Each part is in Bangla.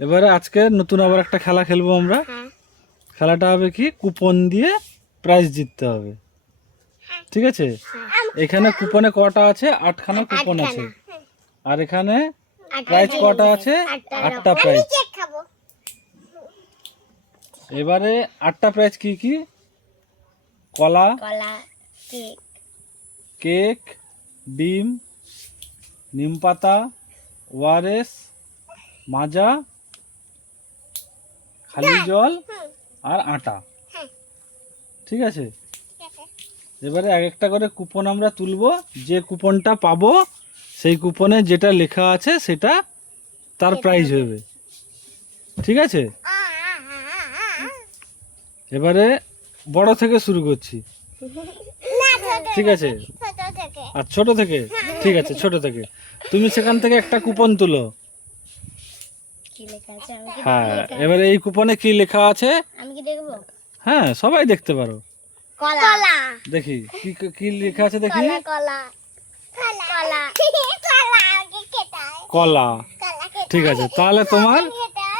এবারে আজকে নতুন আবার একটা খেলা খেলবো আমরা। খেলাটা হবে কি, কুপন দিয়ে প্রাইজ জিততে হবে। ঠিক আছে, এখানে কুপনে কটা আছে? 8খানা কুপন আছে। আর এখানে প্রাইজ কটা আছে? 8টা প্রাইজ। এবারে 8টা প্রাইজ কি কি? কলা, কেক, ডিম, নিমপাতা, ওআরএস, মাজা, খালি জল আর আটা। ঠিক আছে, এবারে এক একটা করে কুপন আমরা তুলবো। যে কুপনটা পাবো সেই কুপনে যেটা লেখা আছে সেটা তার প্রাইজ হবে। ঠিক আছে, এবারে বড় থেকে শুরু করছি। ঠিক আছে, আর ছোট থেকে? ঠিক আছে, ছোট থেকে। তুমি সেখান থেকে একটা কুপন তুলো। হ্যাঁ, এবারে এই কুপনে কি লেখা আছে? আমি কি দেখবো? হ্যাঁ, সবাই দেখতে পারো। কলা। দেখি কি কি লেখা আছে, দেখি। কলা। ঠিক আছে, তাহলে তোমার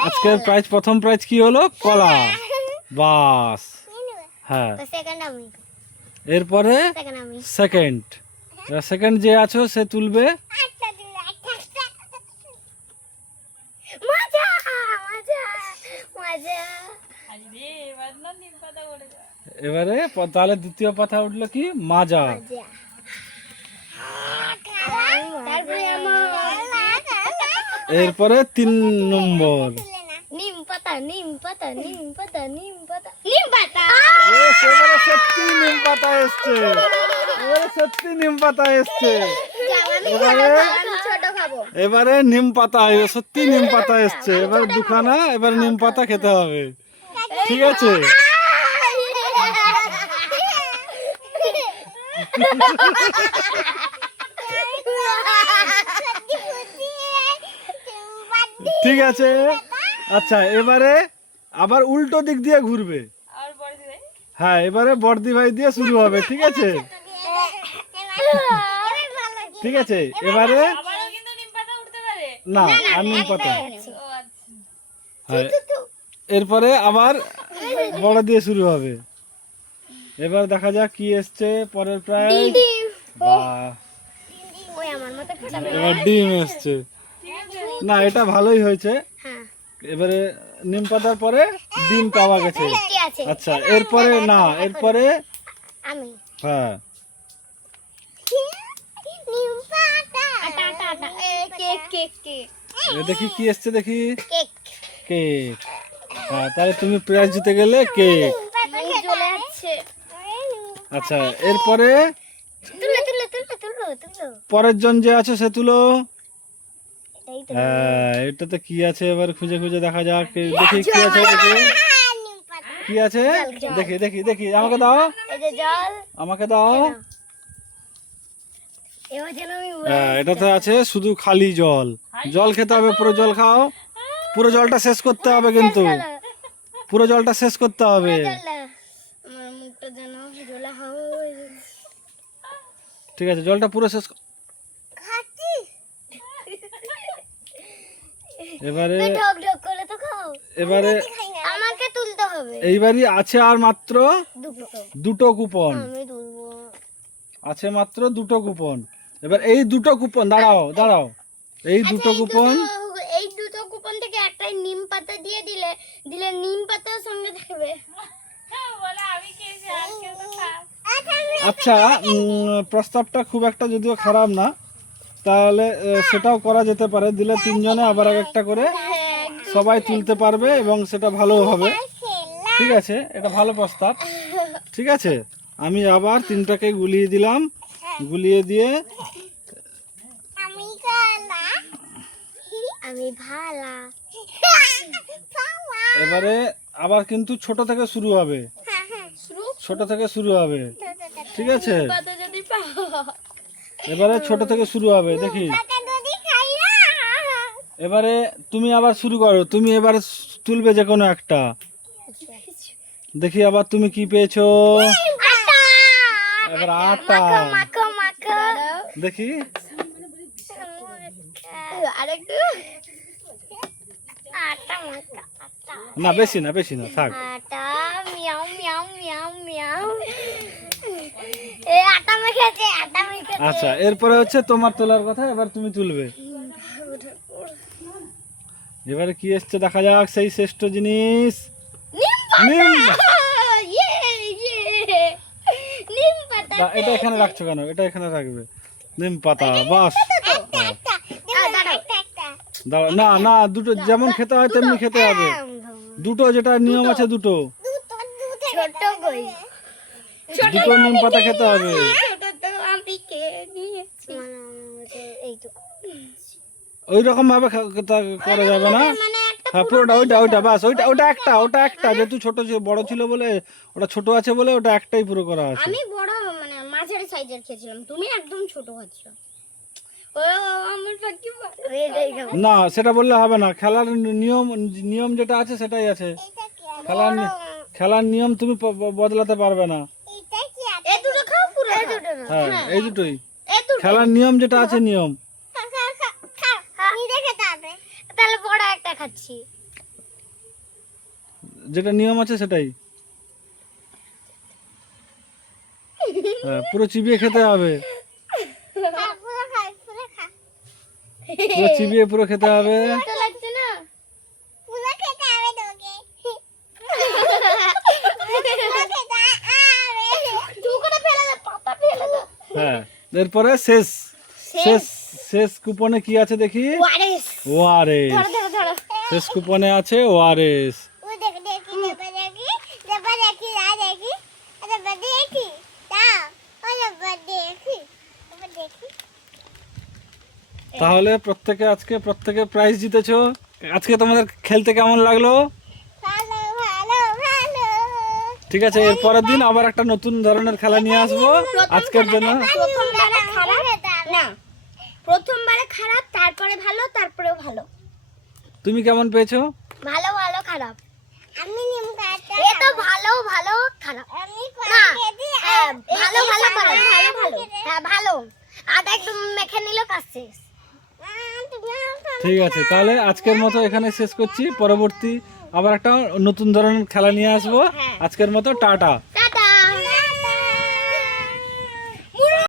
আজকের প্রাইজ, প্রথম প্রাইজ কি হলো? কলা। বাস। হ্যাঁ, এরপরে সেকেন্ড। সেকেন্ড যে আছো সে তুলবে। এবারে তাহলে দ্বিতীয় পাতা উঠলো কি? মাজা। এরপরে 3 নম্বর নিম পাতা। সত্যি নিম পাতা এসছে। সত্যি নিম পাতা এসছে। এবারে নিম পাতা, সত্যি নিম পাতা এসছে। এবার দুখানা, এবার নিম পাতা খেতে হবে। ঠিক আছে, ঠিক আছে। আচ্ছা, এবারে আবার উল্টো দিক দিয়ে ঘুরবে। হ্যাঁ, এবারে বর্দি ভাই দিয়ে শুরু হবে। ঠিক আছে, ঠিক আছে। এবারে না, আর নিম পাতা। হ্যাঁ, এরপরে আবার বড় দিয়ে শুরু হবে। এবার দেখা যাক কি এসছে পরের প্রাইজ। বাহ, এবার ডিম এসছে। না, এটা ভালোই হয়েছে। এবারে নিম পাতার পরে ডিম পাওয়া গেছে। আচ্ছা, এরপরে না, এরপরে হ্যাঁ, দেখি কি এসছে, দেখি। কেক। হ্যাঁ, তাহলে তুমি প্রাইজ জিতে গেলে, কেক। আচ্ছা, এরপরে পরের জন যে আছে সে তুলো। হ্যাঁ, এটাতে কি আছে এবার খুঁজে খুঁজে দেখা যাক। দেখি কি আছে, দেখি কি আছে। দেখি দেখি দেখি, আমাকে দাও, আমাকে দাও। হ্যাঁ, এটাতে আছে শুধু খালি জল। জল খেতে হবে, পুরো জল খাও। পুরো জলটা শেষ করতে হবে, কিন্তু পুরো জলটা শেষ করতে হবে। ঠিক আছে, জলটা পুরো শেষ। এবারে এবারে আমাকে তুলতে হবে। এইবারই আছে আর মাত্র 2টো কুপন আছে, মাত্র 2টো কুপন। এবার এই 2টো কুপন, দাঁড়াও দাঁড়াও, এই 2টো কুপন, এই দুটো কুপন থেকে একটাই নিম পাতা দিয়ে দিলে নিম পাতার সঙ্গে থাকবে। আচ্ছা, প্রস্তাবটা খুব একটা যদিও খারাপ না, তাহলে সেটাও করা যেতে পারে। দিলে 3 জনে আবার একটা করে সবাই তুলতে পারবে এবং সেটা ভালো হবে। ঠিক আছে, এটা ভালো প্রস্তাব। ঠিক আছে, আমি আবার 3টাকে গুলিয়ে দিলাম। গুলিয়ে দিয়ে এবারে আবার কিন্তু ছোট থেকে শুরু হবে। ছোট থেকে শুরু হবে। ঠিক আছে, এবারে ছোট থেকে শুরু হবে। দেখি, এবারে তুমি আবার শুরু করো। তুমি এবারে তুলবে যে কোনো একটা। দেখি আবার তুমি কি পেয়েছো। এবার আটা। দেখি, আরেকটু আটা না বেশি না থাক। আটা মিয়াও মিয়াও মিয়াও মিয়াও। আটা মেখেছে। আচ্ছা, এরপরে হচ্ছে তোমার তোলার কথা, এবার তুমি তুলবে। এবারে কি এসছে দেখা যাক, সেই শ্রেষ্ঠ জিনিস নিম। এটা এখানে রাখছো কেন? এটা এখানে রাখবে। নিম পাতা, বাস। দাঁড়াও, না না, দুটো যেমন খেতে হয় তেমনি খেতে হবে। দুটো, যেটা নিয়ম আছে দুটো। দুটো নিম পাতা খেতে হবে। ওই রকম ভাবে করা যাবে না। হ্যাঁ, পুরোটা ওইটা বাস, ওটা একটা যেহেতু ছোট বড় ছিল বলে, ওটা ছোট আছে বলে ওটা একটাই পুরো করা আছে। আমি বড় মানে মাঝারি সাইজের খেয়েছিলাম, তুমি একদম ছোট খাচ্ছ। না, সেটা বললে হবে না। খেলার নিয়ম যেটা আছে সেটাই আছে। খেলার নিয়ম তুমি বদলাতে পারবে না। হ্যাঁ, এই দুটোই খেলার নিয়ম, যেটা আছে নিয়ম। তাহলে বড় একটা খাচ্ছি। যেটা নিয়ম আছে সেটাই। হ্যাঁ, পুরো চিবিয়ে খেতে হবে। পুরো চিবিয়ে পুরো খেতে হবে। লাগছে না? হ্যাঁ, এরপরে শেষ কুপনে কি আছে দেখি। ওআরএস। শেষ কুপনে আছে ওআরএস। তাহলে প্রত্যেকে প্রাইজ জিতেছো। আজকে তোমাদের খেলতে কেমন লাগলো? ঠিক আছে, এর পরের দিন আবার একটা নতুন ধরনের খেলা নিয়ে আসবো। আজকের জন্য প্রথমবারে খারাপ, তারপরে ভালো, তারপরেও ভালো। তুমি কেমন পেয়েছো? ভালো খারাপ। আমি এটা ভালো খারাপ। না, ভালো খারাপ। হ্যাঁ, ভালো। আটা একদম মেখে নিল, কাজ শেষ। ঠিক আছে, তাহলে আজকের মতো এখানে শেষ করছি। পরবর্তী আবার একটা নতুন ধরনের খেলা নিয়ে আসবো। আজকের মতো টাটা।